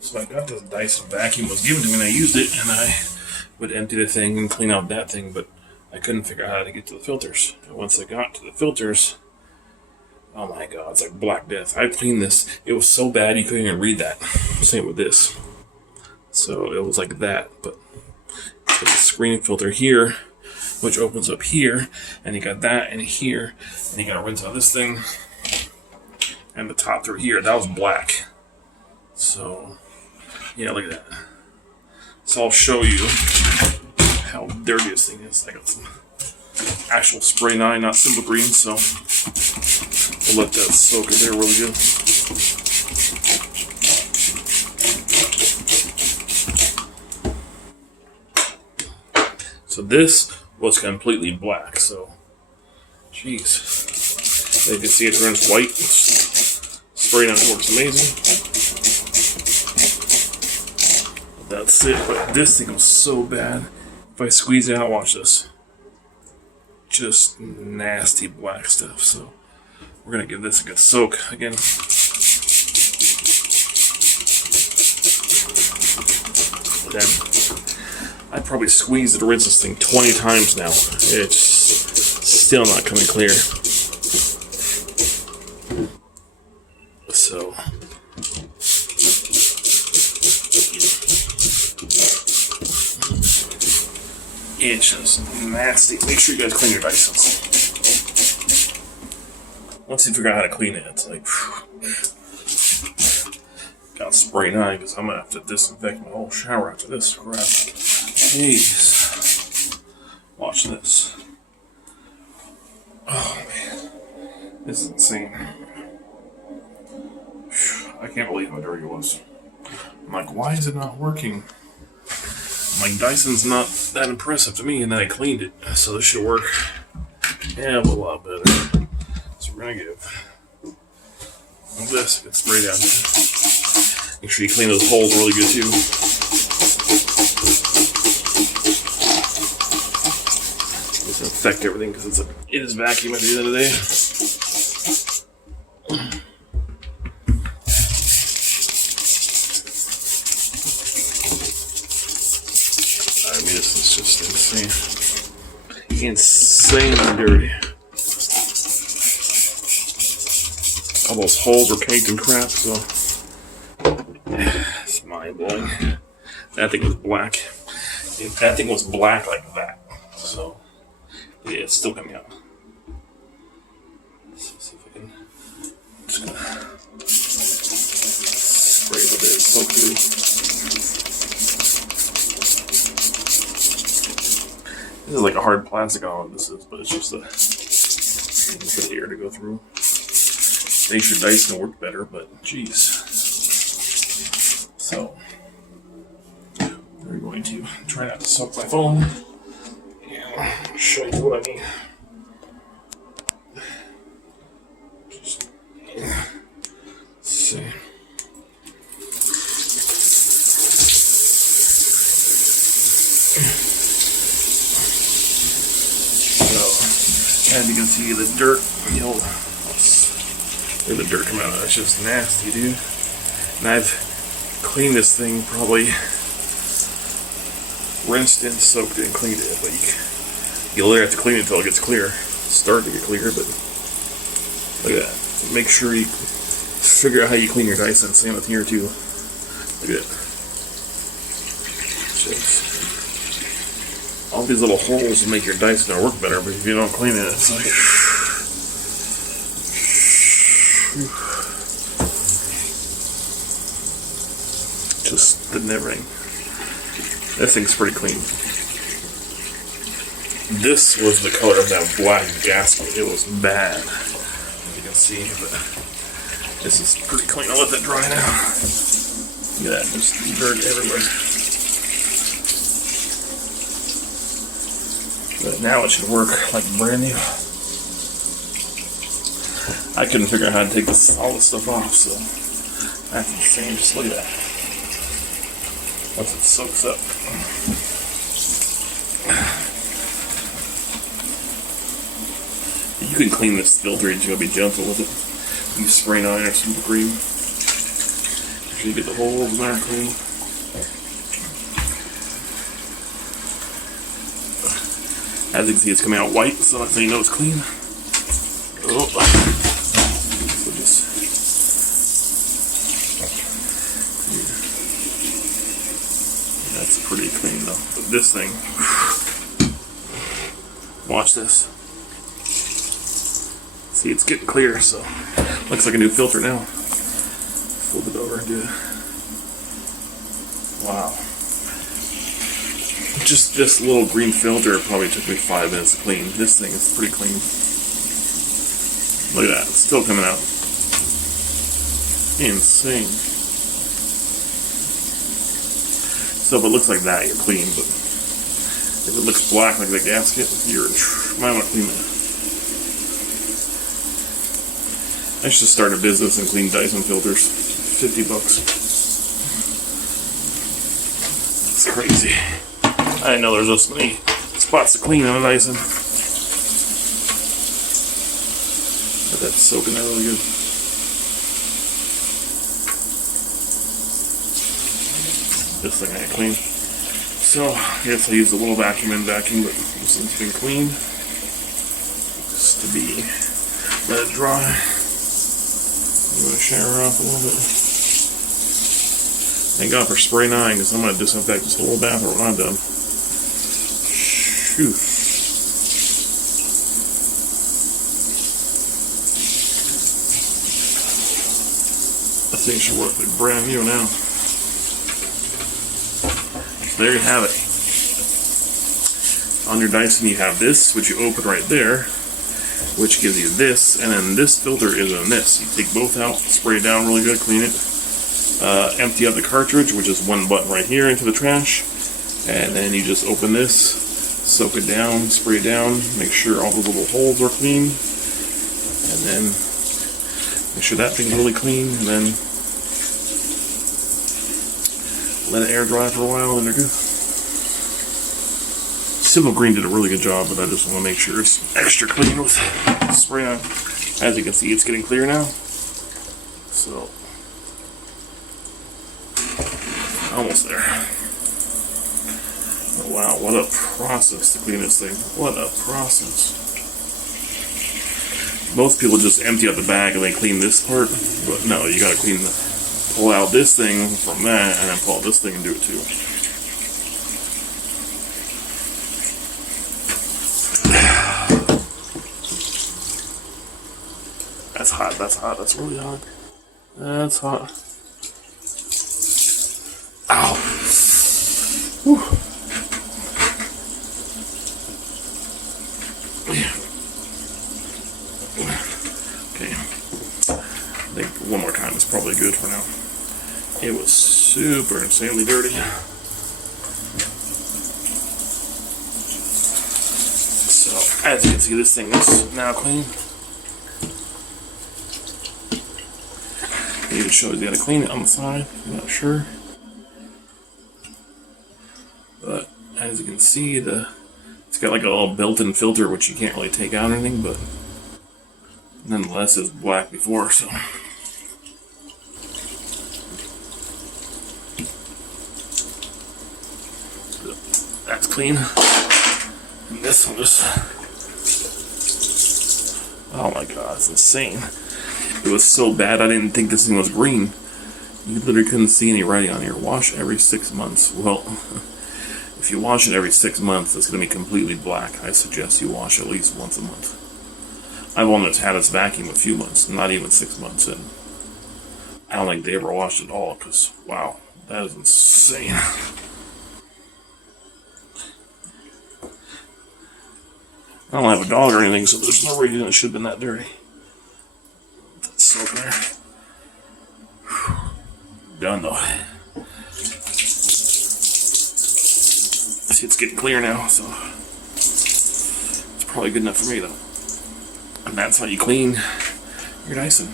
So I got this Dyson vacuum, was given to me and I used it, and I would empty the thing and clean out that thing, but I couldn't figure out how to get to the filters. And once I got to the filters, oh my god, it's like Black Death. I cleaned this. It was so bad you couldn't even read that. Same with this. So it was like that, but there's a screen filter here, which opens up here, and you got that in here, and you gotta rinse out this thing, and the top through here. That was black. So, yeah, look at that. So I'll show you how dirty this thing is. I got some actual spray 9, not simple green, so we'll let that soak in there really good. So this was completely black, so jeez. You can see it turns white. Spray 9 works amazing. That's it, but this thing was so bad. If I squeeze it out, watch this. Just nasty black stuff, so we're gonna give this a good soak again. Then I probably squeezed it to rinse this thing 20 times now. It's still not coming clear. So it's just nasty. Make sure you guys clean your Dysons. Once you figure out how to clean it, it's like, got spray 9 because I'm gonna have to disinfect my whole shower after this crap. Jeez. Watch this. Oh man. This is insane. I can't believe how dirty it was. I'm like, why is it not working? My Dyson's not that impressive to me, and then I cleaned it, so this should work a lot better. So we're gonna give this a good spray down. Make sure you clean those holes really good too. It's gonna affect everything because it is vacuum at the end of the day. I mean, this is just insane. Insane dirty. All those holes are caked in crap, so it's mind blowing. That thing was black. If that thing was black like that, so yeah, it's still coming out. Let's see if I can. I'm just gonna spray it with it. It's so good. This is like a hard plastic. I don't know what this is, but it's just for the air to go through. Makes your Dyson work better, but geez. So we're going to try not to soak my phone. Yeah, I'll show you what I mean. Just see. So as you can see, the dirt, look at the dirt coming out. That's just nasty, dude. And I've cleaned this thing, probably rinsed and soaked it and cleaned it, but you literally have to clean it until it gets clear. It's starting to get clear, but look at that. Make sure you figure out how you clean your Dyson. Same with here too. Look at it. Just all these little holes will make your Dyson work better, but if you don't clean it, it's like just didn't everything. That thing's pretty clean. This was the color of that black gasket. It was bad, as you can see, but this is pretty clean. I'll let that dry now. Look at that, just dirt everywhere. But now it should work like brand new. I couldn't figure out how to take all this stuff off, so that's insane. Just look at that. Once it soaks up. You can clean this filter, you just gotta be gentle with it. Use spray 9 or super cream. sure you get the holes in there clean. As you can see, it's coming out white, so that's how you know it's clean. Oh. So just that's pretty clean though. But this thing, watch this. See, it's getting clear, so looks like a new filter now. Flip it over and do it. Wow. Just this little green filter probably took me 5 minutes to clean. This thing is pretty clean. Look at that, it's still coming out. Insane. So if it looks like that, you're clean, but if it looks black like the gasket, you might want to clean that. I should start a business and clean Dyson filters. $50. It's crazy. I didn't know there was this many spots to clean on a Dyson. But that's soaking out really good. This thing ain't clean. So, I guess I use the little vacuum and vacuum, but this thing's been cleaned. Just to be, let it dry. I'm going to shower off a little bit. Thank God for spray 9, because I'm going to disinfect this whole bathroom when I'm done. Shoot. That thing should work like brand new now. So there you have it. On your Dyson you have this, which you open right there, which gives you this, and then this filter is in this. You take both out, spray it down really good, clean it, empty out the cartridge, which is one button right here, into the trash, and then you just open this, soak it down, spray it down, make sure all the little holes are clean, and then make sure that thing's really clean, and then let it air dry for a while, and they're good. Simple Green did a really good job, but I just want to make sure it's extra clean with spray on. As you can see, it's getting clear now. So, almost there. Oh, wow, what a process to clean this thing. What a process. Most people just empty out the bag and they clean this part, but no, you gotta pull out this thing from that, and then pull out this thing and do it too. That's hot, that's hot, that's really hot. That's hot. Ow. Whew. Okay. I think one more time is probably good for now. It was super insanely dirty. So, as you can see, this thing is now clean. It even shows you how to clean it on the side, if you're not sure. But as you can see, it's got like a little built-in filter which you can't really take out or anything, but nonetheless it's black before, so. That's clean. And this one just, oh my god, it's insane. It was so bad I didn't think this thing was green. You literally couldn't see any writing on here. Wash every 6 months. Well, if you wash it every 6 months, it's going to be completely black. I suggest you wash at least once a month. I've only had this vacuum a few months, not even 6 months in. I don't think they ever washed it all, because, wow, that is insane. I don't have a dog or anything, so there's no reason it should have been that dirty. That's so clear. Done though. See, it's getting clear now, so it's probably good enough for me though. And that's how you clean your Dyson.